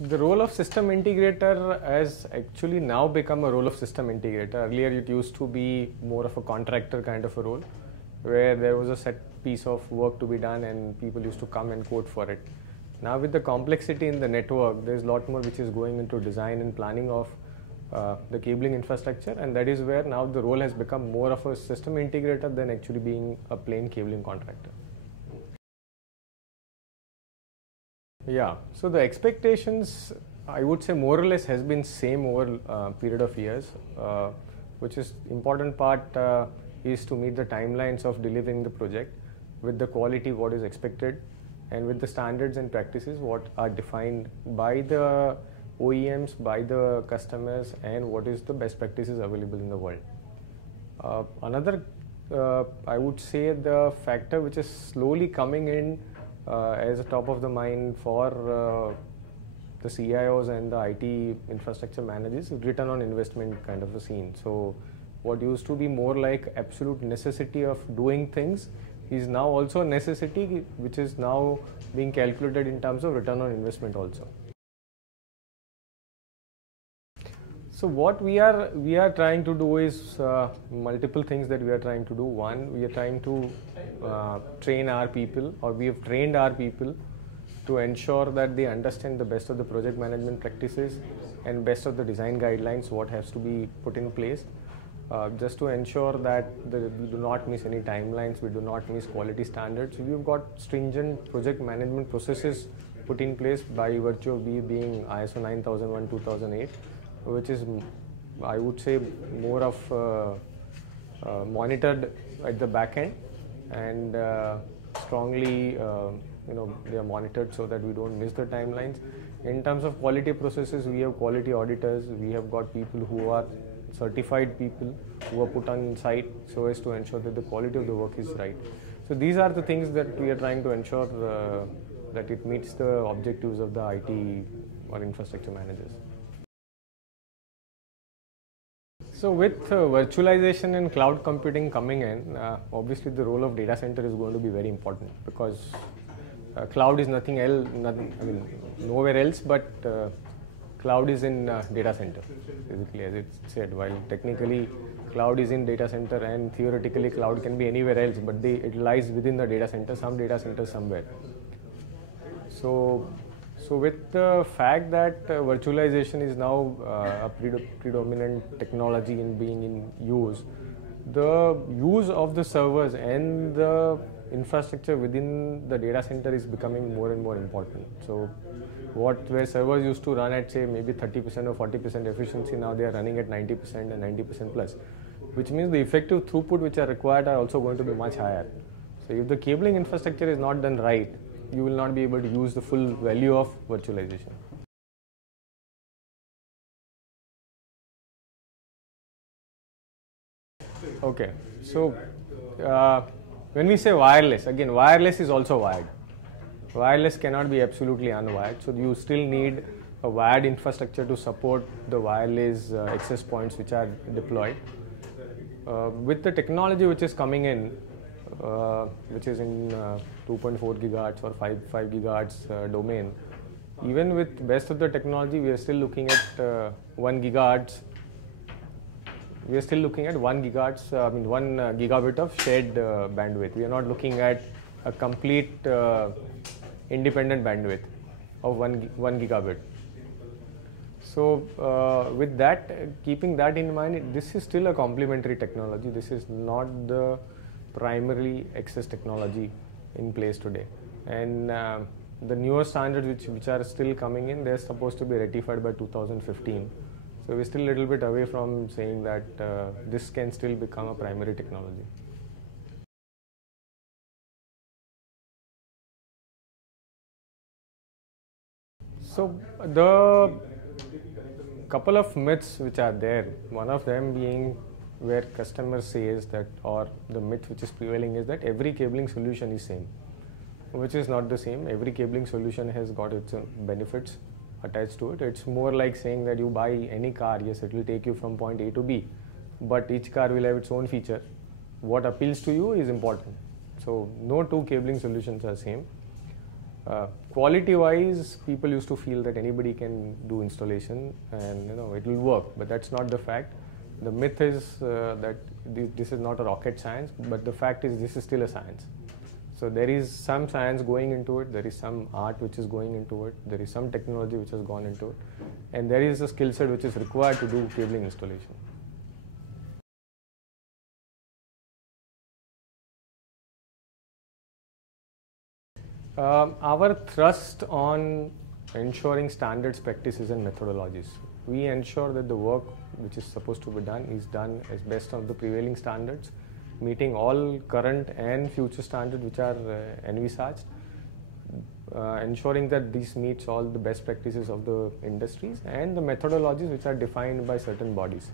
The role of system integrator has actually now become a role of system integrator. Earlier it used to be more of a contractor kind of a role, where there was a set piece of work to be done and people used to come and quote for it. Now with the complexity in the network, there's a lot more which is going into design and planning of the cabling infrastructure, and that is where now the role has become more of a system integrator than actually being a plain cabling contractor. Yeah, so the expectations, I would say more or less has been same over a period of years, which is important part is to meet the timelines of delivering the project with the quality what is expected and with the standards and practices what are defined by the OEMs, by the customers, and what is the best practices available in the world. Another, I would say the factor which is slowly coming in as a top of the mind for the CIOs and the IT infrastructure managers, return on investment kind of a scene. So what used to be more like absolute necessity of doing things is now also a necessity which is now being calculated in terms of return on investment also. So what we are trying to do is multiple things that we are trying to do. One, we are trying to train our people, or we have trained our people to ensure that they understand the best of the project management practices and best of the design guidelines, what has to be put in place, just to ensure that we do not miss any timelines, we do not miss quality standards. We've got stringent project management processes put in place by virtue of being ISO 9001 2008, which is, I would say, more of monitored at the back end, and strongly they are monitored so that we don't miss the timelines. In terms of quality processes, we have quality auditors, we have got people who are certified people who are put on site so as to ensure that the quality of the work is right. So these are the things that we are trying to ensure that it meets the objectives of the IT or infrastructure managers. So with virtualization and cloud computing coming in, obviously the role of data center is going to be very important, because cloud is nothing else, nowhere else, but cloud is in data center, basically, as it's said. While technically cloud is in data center and theoretically cloud can be anywhere else, but it lies within the data center, some data center somewhere. So with the fact that virtualization is now a predominant technology in being in use, the use of the servers and the infrastructure within the data center is becoming more and more important. So where servers used to run at, say, maybe 30% or 40% efficiency, now they are running at 90% and 90% plus, which means the effective throughput which are required are also going to be much higher. So if the cabling infrastructure is not done right, you will not be able to use the full value of virtualization. Okay, so when we say wireless, again, wireless is also wired. Wireless cannot be absolutely unwired, so you still need a wired infrastructure to support the wireless access points which are deployed. With the technology which is coming in, which is in 2.4 gigahertz or 5 gigahertz domain, even with best of the technology, we are still looking at 1 gigahertz. We are still looking at 1 gigahertz, 1 gigabit of shared bandwidth. We are not looking at a complete independent bandwidth of 1 gigabit. So with that, keeping that in mind, this is still a complementary technology. This is not the primary access technology in place today. And the newer standards which are still coming in, they're supposed to be ratified by 2015. So we're still a little bit away from saying that this can still become a primary technology. So the couple of myths which are there, one of them being where customer says that, or the myth which is prevailing is that every cabling solution is same, which is not the same. Every cabling solution has got its own benefits attached to it. It's more like saying that you buy any car, yes, it will take you from point A to B, but each car will have its own feature. What appeals to you is important. So no two cabling solutions are same. Quality wise, people used to feel that anybody can do installation and it will work, but that's not the fact. The myth is that this is not a rocket science, but the fact is this is still a science. So there is some science going into it, there is some art which is going into it, there is some technology which has gone into it, and there is a skill set which is required to do cabling installation. Our thrust on ensuring standards, practices and methodologies. We ensure that the work which is supposed to be done is done as best of the prevailing standards, meeting all current and future standards which are envisaged, ensuring that this meets all the best practices of the industries and the methodologies which are defined by certain bodies.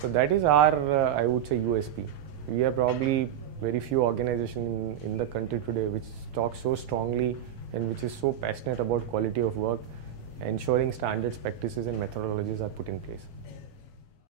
So that is our, I would say, USP. We are probably very few organizations in the country today which talk so strongly and which is so passionate about quality of work, ensuring standards, practices and methodologies are put in place.